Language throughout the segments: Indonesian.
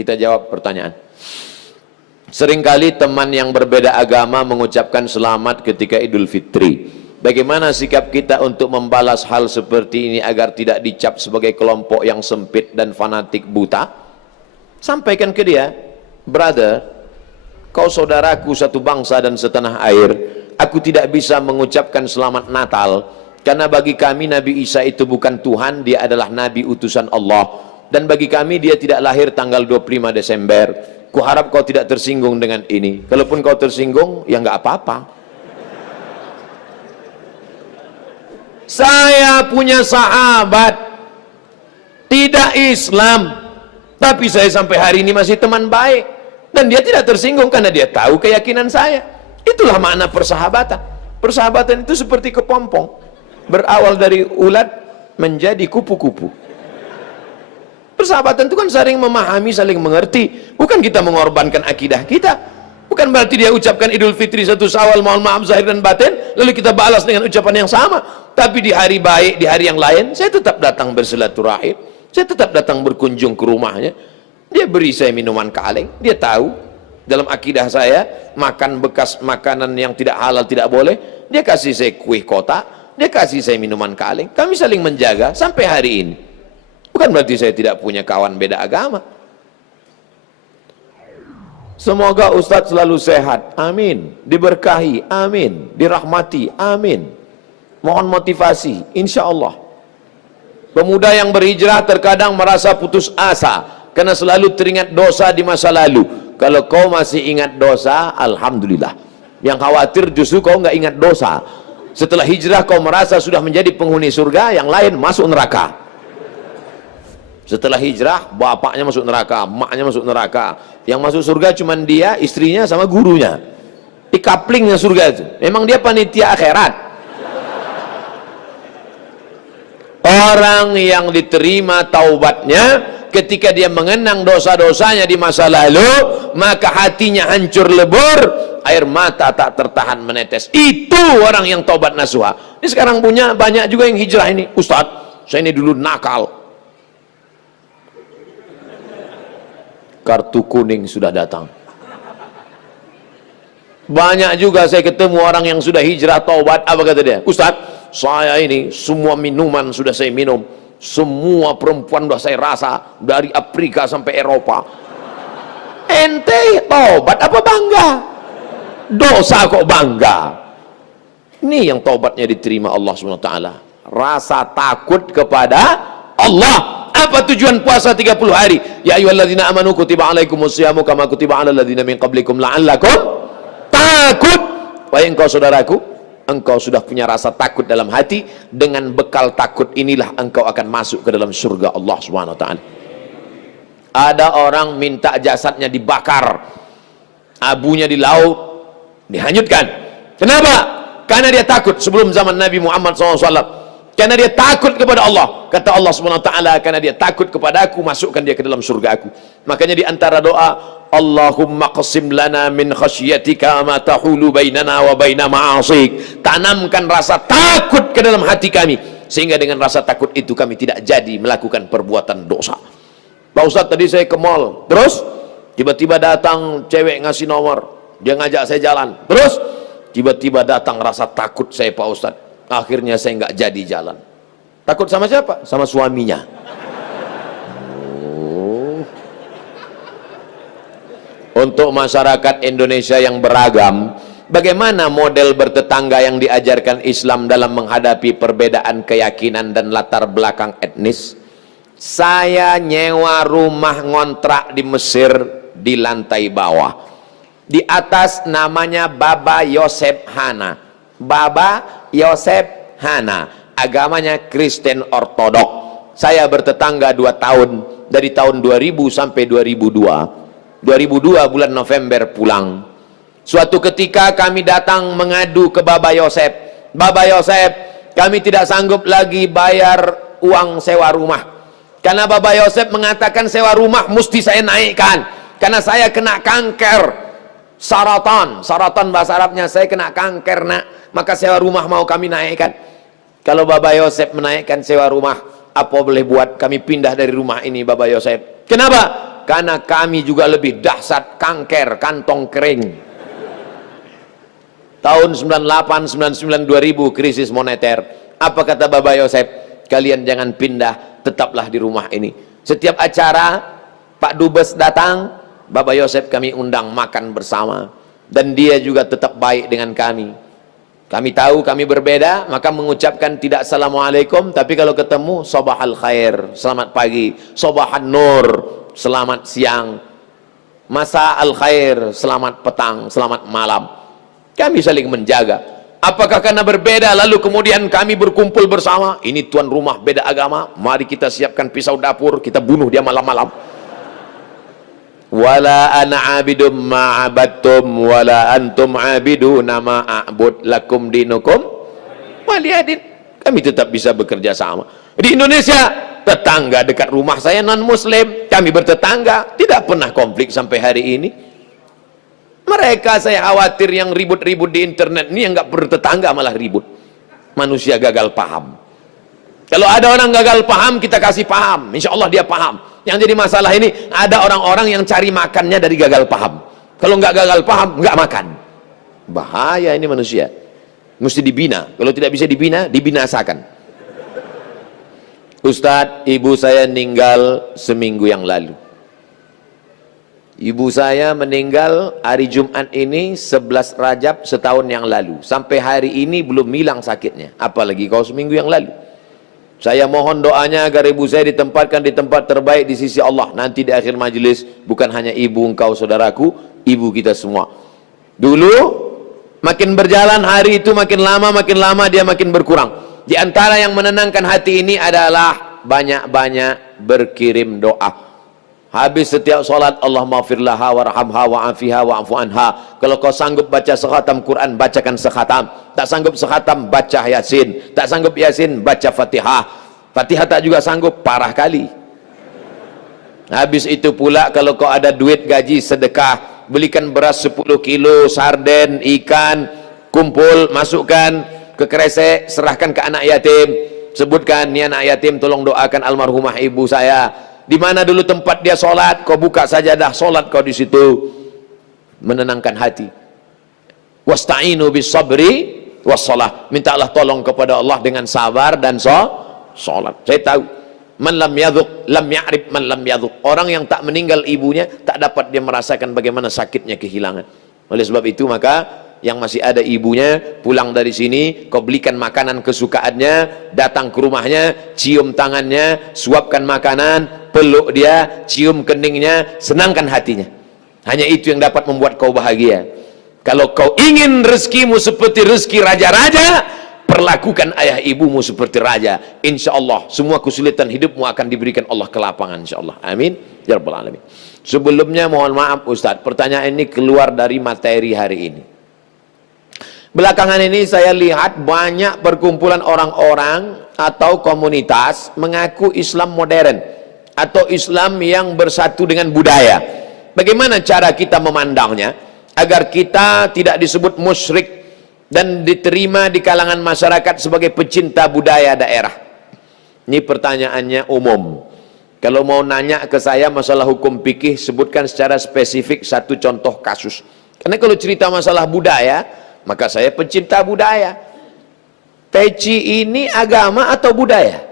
Kita jawab pertanyaan. Seringkali teman yang berbeda agama mengucapkan selamat ketika Idul Fitri. Bagaimana sikap kita untuk membalas hal seperti ini agar tidak dicap sebagai kelompok yang sempit dan fanatik buta? Sampaikan ke dia, brother, kau saudaraku satu bangsa dan setanah air. Aku tidak bisa mengucapkan selamat Natal karena bagi kami Nabi Isa itu bukan Tuhan, dia adalah Nabi utusan Allah. Dan bagi kami dia tidak lahir tanggal 25 Desember. Kuharap kau tidak tersinggung dengan ini. Kalaupun kau tersinggung, ya nggak apa-apa. Saya punya sahabat tidak Islam, tapi saya sampai hari ini masih teman baik. Dan dia tidak tersinggung karena dia tahu keyakinan saya. Itulah makna persahabatan. Persahabatan itu seperti kepompong, berawal dari ulat menjadi kupu-kupu. Persahabatan itu kan saling memahami, saling mengerti. Bukan kita mengorbankan akidah kita. Bukan berarti dia ucapkan Idul Fitri 1 Syawal, mohon maaf zahir dan batin, lalu kita balas dengan ucapan yang sama. Tapi di hari baik, di hari yang lain, saya tetap datang bersilaturahim. Saya tetap datang berkunjung ke rumahnya. Dia beri saya minuman kaleng. Dia tahu dalam akidah saya makan bekas makanan yang tidak halal tidak boleh. Dia kasih saya kue kotak, dia kasih saya minuman kaleng. Kami saling menjaga sampai hari ini. Bukan berarti saya tidak punya kawan beda agama. Semoga Ustadz selalu sehat, amin. Diberkahi, amin. Dirahmati, amin. Mohon motivasi, insya Allah. Pemuda yang berhijrah terkadang merasa putus asa karena selalu teringat dosa di masa lalu. Kalau kau masih ingat dosa, alhamdulillah. Yang khawatir justru kau nggak ingat dosa. Setelah hijrah kau merasa sudah menjadi penghuni surga, yang lain masuk neraka. Setelah hijrah, bapaknya masuk neraka, emaknya masuk neraka. Yang masuk surga cuma dia, istrinya, sama gurunya. Di kaplingnya surga itu. Memang dia panitia akhirat. Orang yang diterima taubatnya ketika dia mengenang dosa-dosanya di masa lalu, maka hatinya hancur lebur, air mata tak tertahan menetes. Itu orang yang taubat nasuha. Ini sekarang punya banyak juga yang hijrah ini. Ustadz, saya ini dulu nakal. Kartu kuning sudah datang. Banyak juga saya ketemu orang yang sudah hijrah taubat. Apa kata dia? Ustadz, saya ini semua minuman sudah saya minum, semua perempuan sudah saya rasa, dari Afrika sampai Eropa. Ente taubat apa bangga? Dosa kok bangga? Ini yang taubatnya diterima Allah SWT. Rasa takut kepada Allah. Apa tujuan puasa 30 hari? Ya ayyuhalladzina amanu kutiba alaikumusyamu kama kutiba alal ladzina min qablikum la'allakum takut. Wahai engkau saudaraku, engkau sudah punya rasa takut dalam hati. Dengan bekal takut inilah engkau akan masuk ke dalam surga Allah Subhanahu wa taala. Ada orang minta jasadnya dibakar, abunya di laut dihanyutkan. Kenapa? Karena dia takut. Sebelum zaman Nabi Muhammad SAW, karena dia takut kepada Allah. Kata Allah Subhanahu wa taala, karena dia takut kepada aku, masukkan dia ke dalam surga aku. Makanya di antara doa, Allahumma qasim lana min khasyatika ma tahulu bainana wa baina ma'asik. Tanamkan rasa takut ke dalam hati kami, sehingga dengan rasa takut itu kami tidak jadi melakukan perbuatan dosa. Pak Ustadz, tadi saya ke mall, terus tiba-tiba datang cewek ngasih nomor, dia ngajak saya jalan, terus tiba-tiba datang rasa takut saya, Pak Ustadz. Akhirnya saya nggak jadi jalan. Takut sama siapa? Sama suaminya. Oh. Untuk masyarakat Indonesia yang beragam, bagaimana model bertetangga yang diajarkan Islam dalam menghadapi perbedaan keyakinan dan latar belakang etnis? Saya nyewa rumah ngontrak di Mesir di lantai bawah. Di atas namanya Baba Yosef Hana. Baba Yosef Hana, agamanya Kristen Ortodok. Saya bertetangga 2 tahun, dari tahun 2000 sampai 2002. 2002 bulan November pulang. Suatu ketika kami datang mengadu ke Baba Yosef. Baba Yosef, kami tidak sanggup lagi bayar uang sewa rumah. Karena Baba Yosef mengatakan sewa rumah mesti saya naikkan. Karena saya kena kanker. Saratan bahasa Arabnya, saya kena kanker nak. Maka sewa rumah mau kami naikkan. Kalau Baba Yosef menaikkan sewa rumah, apa boleh buat? Kami pindah dari rumah ini, Baba Yosef. Kenapa? Karena kami juga lebih dahsyat kanker kantong kering. Tahun 98, 99, 2000 krisis moneter. Apa kata Bapak Yosef? Kalian jangan pindah, tetaplah di rumah ini. Setiap acara Pak Dubes datang, Bapak Yosef kami undang makan bersama, dan dia juga tetap baik dengan kami. Kami tahu kami berbeda, maka mengucapkan tidak assalamualaikum, tapi kalau ketemu sabahal khair, selamat pagi, sabahan nur, selamat siang, masa al khair, selamat petang, selamat malam. Kami saling menjaga. Apakah karena berbeda lalu kemudian kami berkumpul bersama? Ini tuan rumah beda agama, mari kita siapkan pisau dapur, kita bunuh dia malam-malam. Wala ana abidum ma'abattum wala antum abiduna ma'abud lakum dinukum waliyadin. Kami tetap bisa bekerja sama. Di Indonesia, tetangga dekat rumah saya non muslim, kami bertetangga, tidak pernah konflik sampai hari ini. Mereka saya khawatir yang ribut-ribut di internet ini yang nggak bertetangga malah ribut. Manusia gagal paham. Kalau ada orang gagal paham, kita kasih paham, insya Allah dia paham. Yang jadi masalah ini, ada orang-orang yang cari makannya dari gagal paham. Kalau nggak gagal paham, nggak makan. Bahaya ini manusia. Mesti dibina. Kalau tidak bisa dibina, dibinasakan. Ustadz, ibu saya meninggal seminggu yang lalu. Ibu saya meninggal hari Jumat ini 11 Rajab setahun yang lalu. Sampai hari ini belum hilang sakitnya. Apalagi kalau seminggu yang lalu. Saya mohon doanya agar ibu saya ditempatkan di tempat terbaik di sisi Allah. Nanti di akhir majelis, bukan hanya ibu engkau saudaraku, ibu kita semua. Dulu, makin berjalan hari itu makin lama dia makin berkurang. Di antara yang menenangkan hati ini adalah banyak-banyak berkirim doa. Habis setiap solat, Allahumma firlaha warhamha wa'afiha wa'afu anha. Kalau kau sanggup baca sekhatam Quran, bacakan sekhatam. Tak sanggup sekhatam, baca Yasin. Tak sanggup Yasin, baca Fatihah. Fatihah tak juga sanggup, parah kali. Habis itu pula kalau kau ada duit gaji sedekah, belikan beras 10 kilo, sarden, ikan, kumpul, masukkan ke kresek, serahkan ke anak yatim. Sebutkan, ni anak yatim tolong doakan almarhumah ibu saya. Di mana dulu tempat dia sholat, kau buka sajadah sholat kau di situ, menenangkan hati. Wasta'inu bis sabri wassalah. Mintalah tolong kepada Allah dengan sabar dan sholat. Saya tahu, man lam yadhuq lam ya'rif man lam yadhuq. Orang yang tak meninggal ibunya tak dapat dia merasakan bagaimana sakitnya kehilangan. Oleh sebab itu maka yang masih ada ibunya pulang dari sini, kau belikan makanan kesukaannya, datang ke rumahnya, cium tangannya, suapkan makanan, peluk dia, cium keningnya, senangkan hatinya. Hanya itu yang dapat membuat kau bahagia. Kalau kau ingin rezekimu seperti rezeki raja-raja, perlakukan ayah ibumu seperti raja. Insya Allah semua kesulitan hidupmu akan diberikan Allah kelapangan, insya Allah. Amin ya rabbal alamin. Sebelumnya mohon maaf Ustadz, pertanyaan ini keluar dari materi hari ini. Belakangan ini saya lihat banyak perkumpulan orang-orang atau komunitas mengaku Islam modern atau Islam yang bersatu dengan budaya. Bagaimana cara kita memandangnya agar kita tidak disebut musyrik dan diterima di kalangan masyarakat sebagai pecinta budaya daerah? Ini pertanyaannya umum. Kalau mau nanya ke saya masalah hukum fikih, sebutkan secara spesifik satu contoh kasus. Karena kalau cerita masalah budaya, maka saya pencinta budaya. Peci ini agama atau budaya?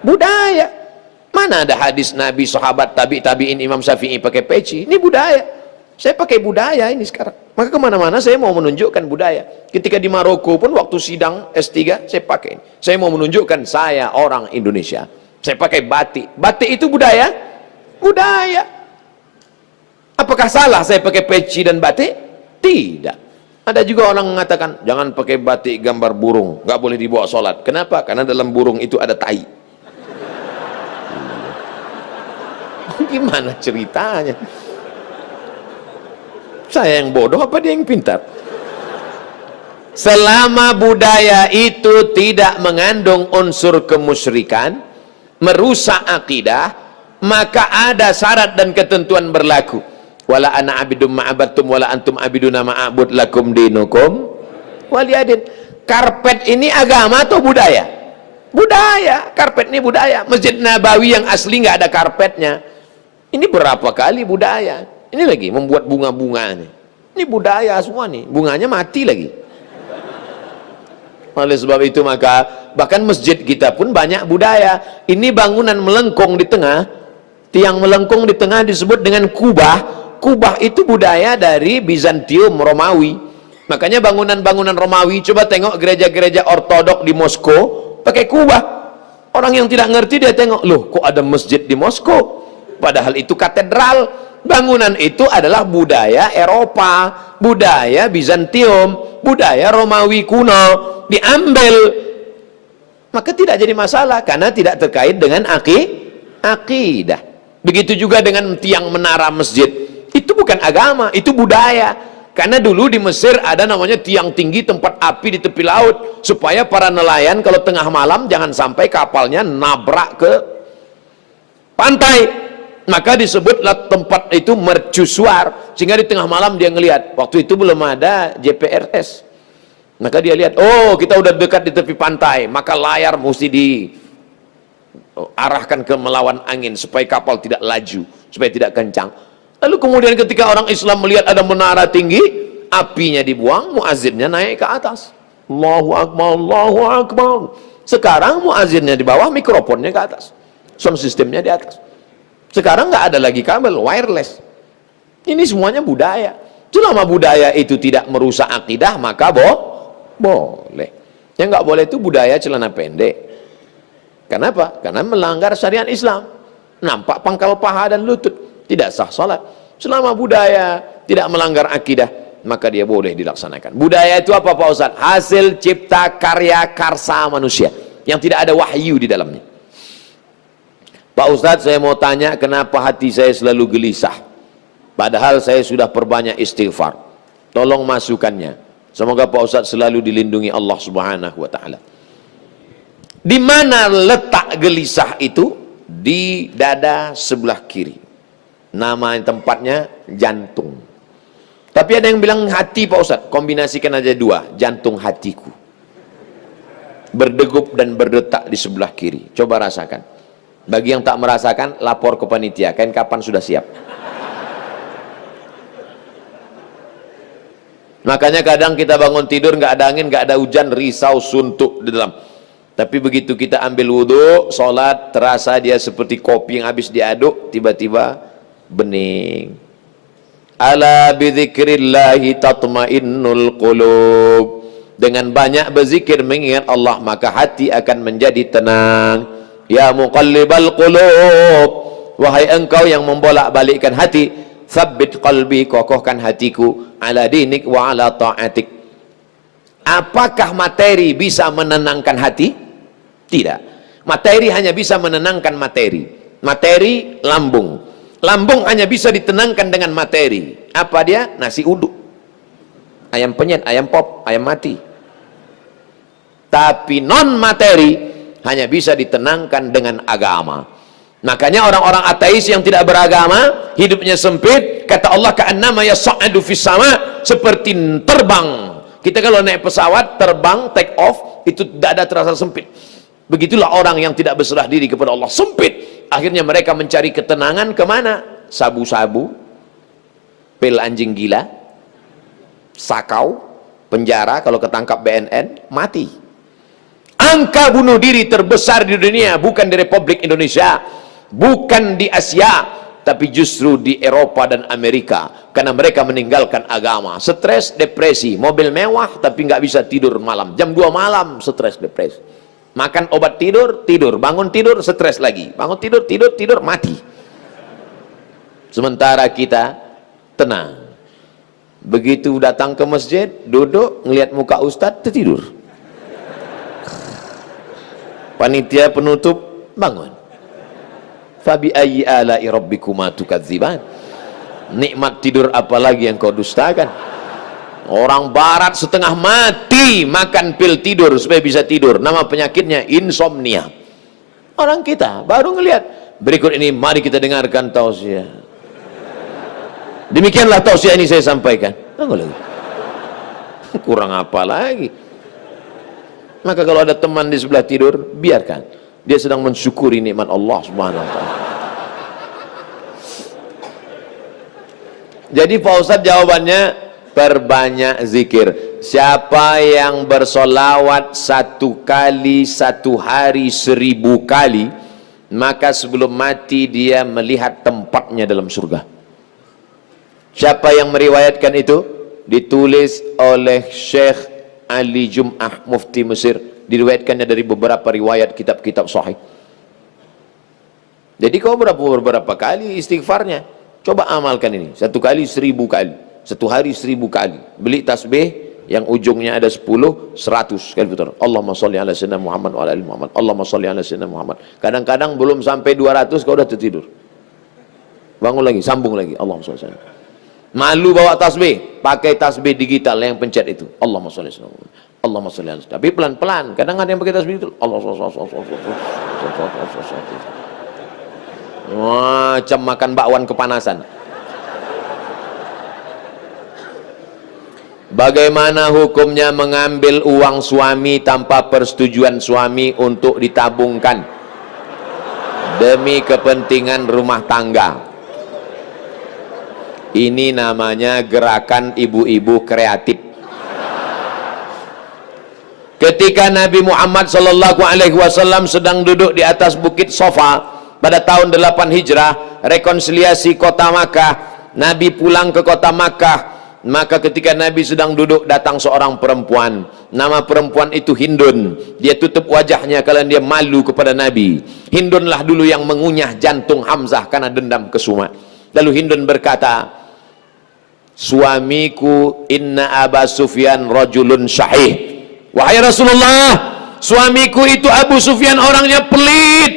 Budaya. Mana ada hadis Nabi, sahabat, tabi'in, Imam Syafi'i pakai peci? Ini budaya. Saya pakai budaya ini sekarang. Maka kemana-mana saya mau menunjukkan budaya. Ketika di Maroko pun waktu sidang S3 saya pakai ini. Saya mau menunjukkan saya orang Indonesia. Saya pakai batik. Batik itu budaya? Budaya. Apakah salah saya pakai peci dan batik? Tidak. Ada juga orang mengatakan jangan pakai batik gambar burung, nggak boleh dibawa sholat. Kenapa? Karena dalam burung itu ada tai. Gimana ceritanya? Saya yang bodoh apa dia yang pintar? Selama budaya itu tidak mengandung unsur kemusyrikan, merusak akidah, maka ada syarat dan ketentuan berlaku. Wala ana abidum ma'abattum wala antum abiduna ma'abud lakum dinukum waliyadin. Karpet ini agama atau budaya? Budaya. Karpet ini budaya. Masjid Nabawi yang asli nggak ada karpetnya. Ini berapa kali budaya. Ini lagi membuat bunga-bunga nih. Ini budaya semua nih, bunganya mati lagi. Oleh sebab itu maka bahkan masjid kita pun banyak budaya. Ini bangunan melengkung di tengah, tiang melengkung di tengah disebut dengan kubah. Kubah itu budaya dari Bizantium, Romawi. Makanya bangunan-bangunan Romawi, coba tengok gereja-gereja ortodok di Moskow pakai kubah. Orang yang tidak ngerti dia tengok, loh kok ada masjid di Moskow? Padahal itu katedral. Bangunan itu adalah budaya Eropa, budaya Bizantium, budaya Romawi kuno, diambil. Maka tidak jadi masalah karena tidak terkait dengan akidah. Begitu juga dengan tiang menara masjid. Itu bukan agama, itu budaya. Karena dulu di Mesir ada namanya tiang tinggi tempat api di tepi laut supaya para nelayan kalau tengah malam jangan sampai kapalnya nabrak ke pantai. Maka disebutlah tempat itu mercusuar, sehingga di tengah malam dia ngelihat. Waktu itu belum ada GPRS. Maka dia lihat, oh kita udah dekat di tepi pantai, maka layar mesti diarahkan ke melawan angin supaya kapal tidak laju, supaya tidak kencang. Lalu kemudian ketika orang Islam melihat ada menara tinggi, apinya dibuang, muazzinnya naik ke atas. Allahu Akbar, Allahu Akbar. Sekarang muazzinnya di bawah, mikrofonnya ke atas, sound systemnya di atas. Sekarang nggak ada lagi kabel, wireless. Ini semuanya budaya. Selama budaya itu tidak merusak akidah, maka boleh. Yang nggak boleh itu budaya celana pendek. Kenapa? Karena melanggar syariat Islam. Nampak pangkal paha dan lutut, tidak sah salat. Selama budaya tidak melanggar akidah, maka dia boleh dilaksanakan. Budaya itu apa Pak Ustaz? Hasil cipta karya karsa manusia yang tidak ada wahyu di dalamnya. Pak Ustadz, saya mau tanya kenapa hati saya selalu gelisah padahal saya sudah perbanyak istighfar. Tolong masukannya. Semoga Pak Ustadz selalu dilindungi Allah Subhanahu wa taala. Di mana letak gelisah itu? Di dada sebelah kiri. Nama tempatnya jantung. Tapi ada yang bilang hati Pak Ustadz, kombinasikan aja dua, jantung hatiku. Berdegup dan berdetak di sebelah kiri. Coba rasakan. Bagi yang tak merasakan, lapor ke panitia. Kain kapan sudah siap? Makanya kadang kita bangun tidur nggak ada angin, nggak ada hujan, risau, suntuk di dalam. Tapi begitu kita ambil wudhu, sholat, terasa dia seperti kopi yang habis diaduk, tiba-tiba bening. Ala bidzikrillahi tatmainnul qulub. Dengan banyak berzikir mengingat Allah, maka hati akan menjadi tenang. Ya muqallibal qulub, wahai engkau yang membolak-balikkan hati, tsabbit qalbi, kokohkan hatiku, ala dinik wa ala ta'atik. Apakah materi bisa menenangkan hati? Tidak. Materi hanya bisa menenangkan materi. Materi lambung. Lambung hanya bisa ditenangkan dengan materi. Apa dia? Nasi uduk, ayam penyet, ayam pop, ayam mati. Tapi non materi hanya bisa ditenangkan dengan agama. Makanya orang-orang ateis yang tidak beragama, hidupnya sempit. Kata Allah, ka'annama yas'adu fis sama, seperti terbang. Kita kalau naik pesawat, terbang, take off, itu dada terasa sempit. Begitulah orang yang tidak berserah diri kepada Allah, sempit. Akhirnya mereka mencari ketenangan kemana? Sabu-sabu, pil anjing gila, sakau, penjara, kalau ketangkap BNN, mati. Angka bunuh diri terbesar di dunia bukan di Republik Indonesia, bukan di Asia, tapi justru di Eropa dan Amerika, karena mereka meninggalkan agama. Stres, depresi, mobil mewah tapi nggak bisa tidur malam, jam 2 malam stres, depresi. Makan obat tidur, tidur, bangun tidur, stres lagi, bangun tidur, tidur, mati. Sementara kita tenang. Begitu datang ke masjid, duduk, ngelihat muka ustadz, tertidur. Panitia penutup bangun. Fabi ayyi ala'i rabbikuma tukadziban. Nikmat tidur apalagi yang kau dustakan? Orang barat setengah mati makan pil tidur supaya bisa tidur. Nama penyakitnya insomnia. Orang kita baru ngelihat. Berikut ini mari kita dengarkan tausiah. Demikianlah tausiah ini saya sampaikan. Kurang apa lagi? Maka kalau ada teman di sebelah tidur, biarkan. Dia sedang mensyukuri nikmat Allah Subhanahu wa taala. Jadi Pak Ustadz jawabannya, perbanyak zikir. Siapa yang bersolawat 1 kali 1 hari 1000 kali, maka sebelum mati dia melihat tempatnya dalam surga. Siapa yang meriwayatkan itu? Ditulis oleh Syekh Ali Jum'ah, Mufti Mesir. Diriwayatkannya dari beberapa riwayat kitab-kitab sahih. Jadi kau beberapa kali istighfarnya, coba amalkan ini. 1 kali 1000 kali, 1 hari 1000 kali. Beli tasbih yang ujungnya ada 10, 100 kali putar. Allahumma sholli ala sayyidina Muhammad wa ala ali Muhammad. Allahumma sholli ala sayyidina Muhammad. Kadang-kadang belum sampai 200 kau udah tertidur. Bangun lagi, sambung lagi. Allahumma sholli ala sayyidina. Malu bawa tasbih, pakai tasbih digital yang pencet itu. Allahumma sholli ala sayyidina Muhammad. Allahumma sholli ala sayyidina. Tapi pelan-pelan. Kadang ada yang pakai tasbih itu. Macam makan bakwan kepanasan. Bagaimana hukumnya mengambil uang suami tanpa persetujuan suami untuk ditabungkan demi kepentingan rumah tangga? Ini namanya gerakan ibu-ibu kreatif. Ketika Nabi Muhammad SAW sedang duduk di atas bukit Sofa pada tahun 8 Hijrah, rekonsiliasi kota Makkah, Nabi pulang ke kota Makkah. Maka ketika Nabi sedang duduk, datang seorang perempuan. Nama perempuan itu Hindun. Dia tutup wajahnya karena dia malu kepada Nabi. Hindunlah dulu yang mengunyah jantung Hamzah karena dendam kesuma. Lalu Hindun berkata, suamiku inna Aba Sufyan rajulun syahih. Wahai Rasulullah, suamiku itu Abu Sufyan orangnya pelit,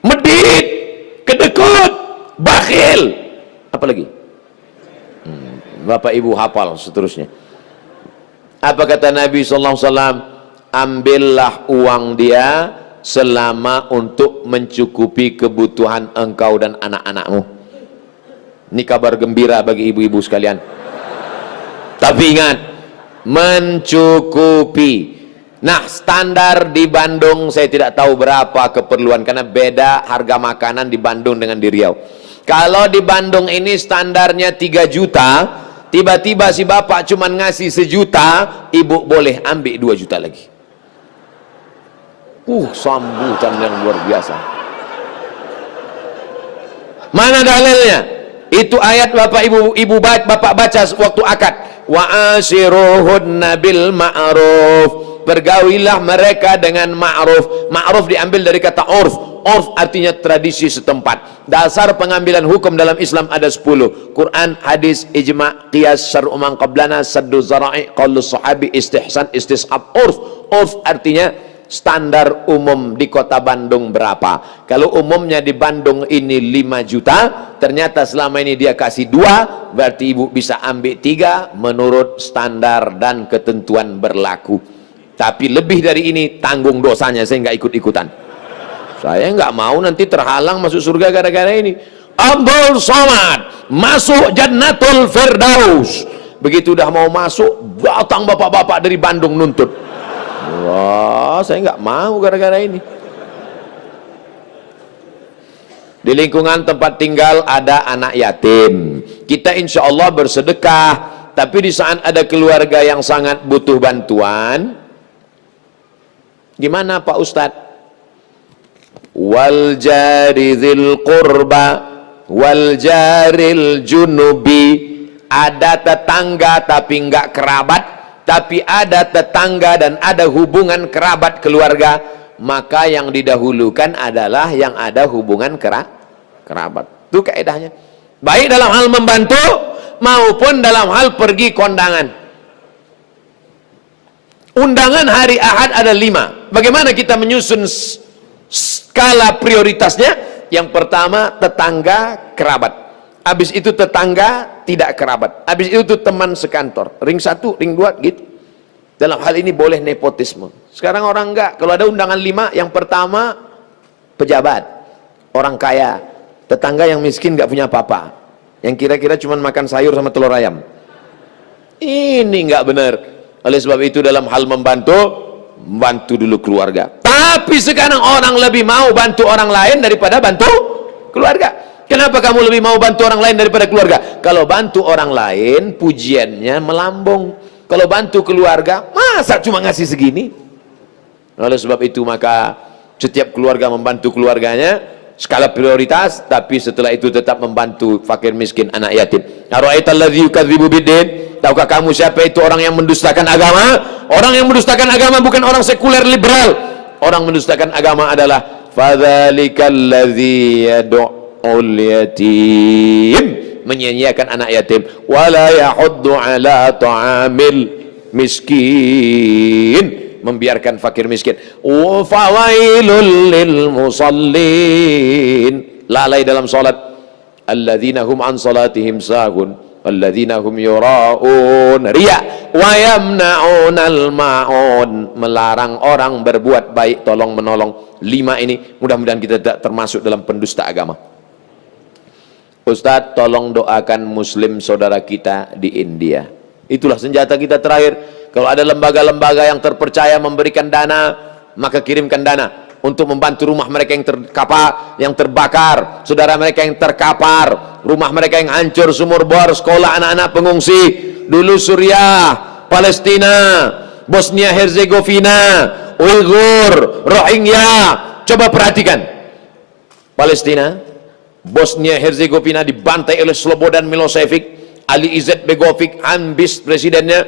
medit, kedekut, bakhil. Apa lagi? Bapak ibu hafal seterusnya. Apa kata Nabi SAW? Ambillah uang dia selama untuk mencukupi kebutuhan engkau dan anak-anakmu. Ini kabar gembira bagi ibu-ibu sekalian. Tapi ingat, mencukupi. Nah, standar di Bandung saya tidak tahu berapa keperluan, karena beda harga makanan di Bandung dengan di Riau. Kalau di Bandung ini standarnya 3 juta, tiba-tiba si bapak cuma ngasih 1 juta, ibu boleh ambil 2 juta lagi. Sambutan yang luar biasa. Mana dalilnya? Itu ayat bapak bapak baca waktu akad. Wa ashiruhunna bil ma'ruf. Pergaulilah mereka dengan ma'ruf. Ma'ruf diambil dari kata urf. Urf artinya tradisi setempat. Dasar pengambilan hukum dalam Islam ada 10. Quran, hadis, ijma', qiyas, syar'u man qablana, saddu zara'i, qaulus sahabi, istihsan, istishab. Urf. Urf artinya standar umum di kota Bandung berapa. Kalau umumnya di Bandung ini 5 juta, ternyata selama ini dia kasih 2, berarti ibu bisa ambil 3 menurut standar dan ketentuan berlaku. Tapi lebih dari ini tanggung dosanya, saya nggak ikut-ikutan. Saya nggak mau nanti terhalang masuk surga gara-gara ini. Abdul Somad masuk Jannatul Firdaus. Begitu udah mau masuk, datang bapak-bapak dari Bandung nuntut. Wah, saya nggak mau gara-gara ini. Di lingkungan tempat tinggal ada anak yatim. Kita insya Allah bersedekah. Tapi di saat ada keluarga yang sangat butuh bantuan, gimana Pak Ustadz? Wal jari dzil qurba wal jaril junubi. Ada tetangga tapi nggak kerabat, tapi ada tetangga dan ada hubungan kerabat keluarga, maka yang didahulukan adalah yang ada hubungan kerabat. Itu kaidahnya. Baik dalam hal membantu maupun dalam hal pergi kondangan. Undangan hari Ahad ada 5. Bagaimana kita menyusun skala prioritasnya? Yang pertama tetangga kerabat. Habis itu tetangga tidak kerabat. Habis itu teman sekantor. Ring 1, ring 2 gitu. Dalam hal ini boleh nepotisme. Sekarang orang enggak. Kalau ada undangan 5, yang pertama pejabat, orang kaya, tetangga yang miskin enggak punya apa-apa, yang kira-kira cuma makan sayur sama telur ayam. Ini enggak benar. Oleh sebab itu dalam hal membantu dulu keluarga. Tapi sekarang orang lebih mau bantu orang lain daripada bantu keluarga. Kenapa kamu lebih mau bantu orang lain daripada keluarga? Kalau bantu orang lain, pujiannya melambung. Kalau bantu keluarga, masa cuma ngasih segini? Oleh sebab itu maka setiap keluarga membantu keluarganya skala prioritas, tapi setelah itu tetap membantu fakir miskin, anak yatim. Ara'aital ladzi yukadzibu biddin? Tahukah kamu siapa itu orang yang mendustakan agama? Orang yang mendustakan agama bukan orang sekuler liberal. Orang mendustakan agama adalah fadzalikal ladzi yad'ul yatim, menyia-nyiakan anak yatim, wala yahuddu ala ta'amil miskin, membiarkan fakir miskin. Wa fawailul lil musallin, lalai dalam salat. Alladzina hum an salatihim sahun alladzina hum yuraun, riya. Wa yamna'unal ma'un, melarang orang berbuat baik, tolong menolong. 5 ini mudah-mudahan kita tidak termasuk dalam pendusta agama. Ustadz, tolong doakan muslim saudara kita di India. Itulah senjata kita terakhir. Kalau ada lembaga-lembaga yang terpercaya memberikan dana, maka kirimkan dana untuk membantu rumah mereka yang yang terbakar, saudara mereka yang terkapar, rumah mereka yang hancur, sumur bor, sekolah anak-anak pengungsi. Dulu Suriah, Palestina, Bosnia Herzegovina, Uighur, Rohingya. Coba perhatikan. Palestina, Bosnia Herzegovina dibantai oleh Slobodan Milosevic, Ali Izzet Begovic, ambis presidennya.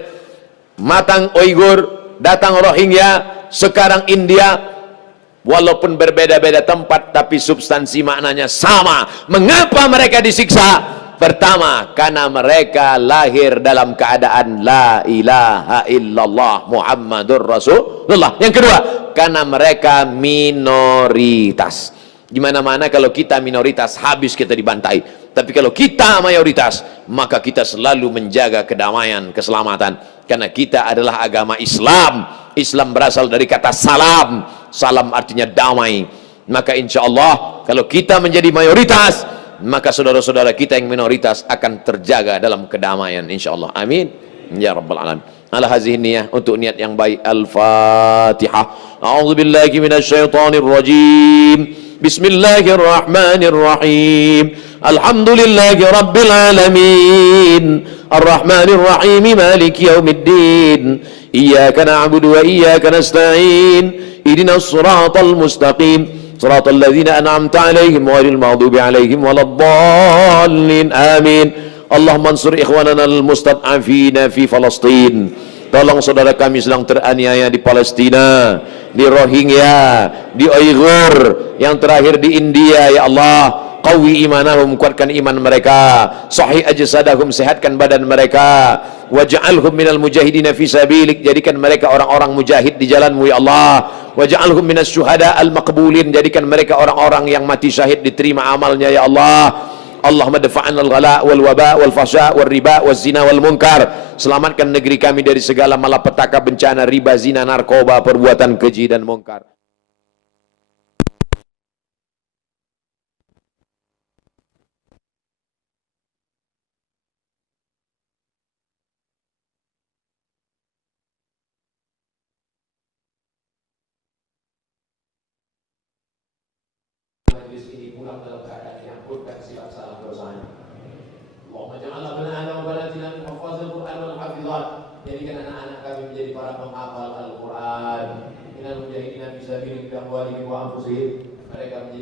Matang Uighur, datang Rohingya, sekarang India. Walaupun berbeda-beda tempat, tapi substansi maknanya sama. Mengapa mereka disiksa? Pertama, karena mereka lahir dalam keadaan la ilaha illallah Muhammadur Rasulullah. Yang kedua, karena mereka minoritas. Gimana-mana kalau kita minoritas, habis kita dibantai. Tapi kalau kita mayoritas, maka kita selalu menjaga kedamaian, keselamatan. Karena kita adalah agama Islam. Islam berasal dari kata salam. Salam artinya damai. Maka insya Allah, kalau kita menjadi mayoritas, maka saudara-saudara kita yang minoritas akan terjaga dalam kedamaian insya Allah. Amin ya rabbal alamin. Ala hazihi niyah, untuk niat yang baik. Al-Fatihah. A'udzubillahi minasyaitonir rajim. Bismillahirrahmanirrahim. Alhamdulillahi rabbil alamin. Ar-Rahmanir Rahim, Maliki yaumiddin. Iyyaka na'budu wa iyyaka nasta'in. Ihdinas siratal mustaqim. Siratal ladzina an'amta 'alaihim ghairil maghdubi 'alaihim waladdallin. Amin. Allahumma ansur ikhwanana al-mustad'afina fi Palestin. Tolong saudara kami sedang teraniaya di Palestina, di Rohingya, di Uighur, yang terakhir di India. Ya Allah, qawi imanahum, kuatkan iman mereka. Sahih ajsadahum, sehatkan badan mereka. Waj'alhum minal mujahidina fi sabilik, jadikan mereka orang-orang mujahid di jalanmu ya Allah. Waj'alhum minas syuhada al-maqbulin, jadikan mereka orang-orang yang mati syahid, diterima amalnya ya Allah. Allahumma dafa'an al-ghala wal waba wal fahsya wal riba wal zina wal munkar. Selamatkan negeri kami dari segala malapetaka, bencana, riba, zina, narkoba, perbuatan keji dan munkar. Majlis ini pulang dalam keadaan diampunkan silap salah dosanya. Allahumma ja'alna banana wa banatina min hafazil Qur'an wal hafizat. Jadikan anak-anak kami menjadi para penghafal Al-Quran. Minal mujahidina fi sabilillah wa amwalihim wa anfusihim. Mereka menjadi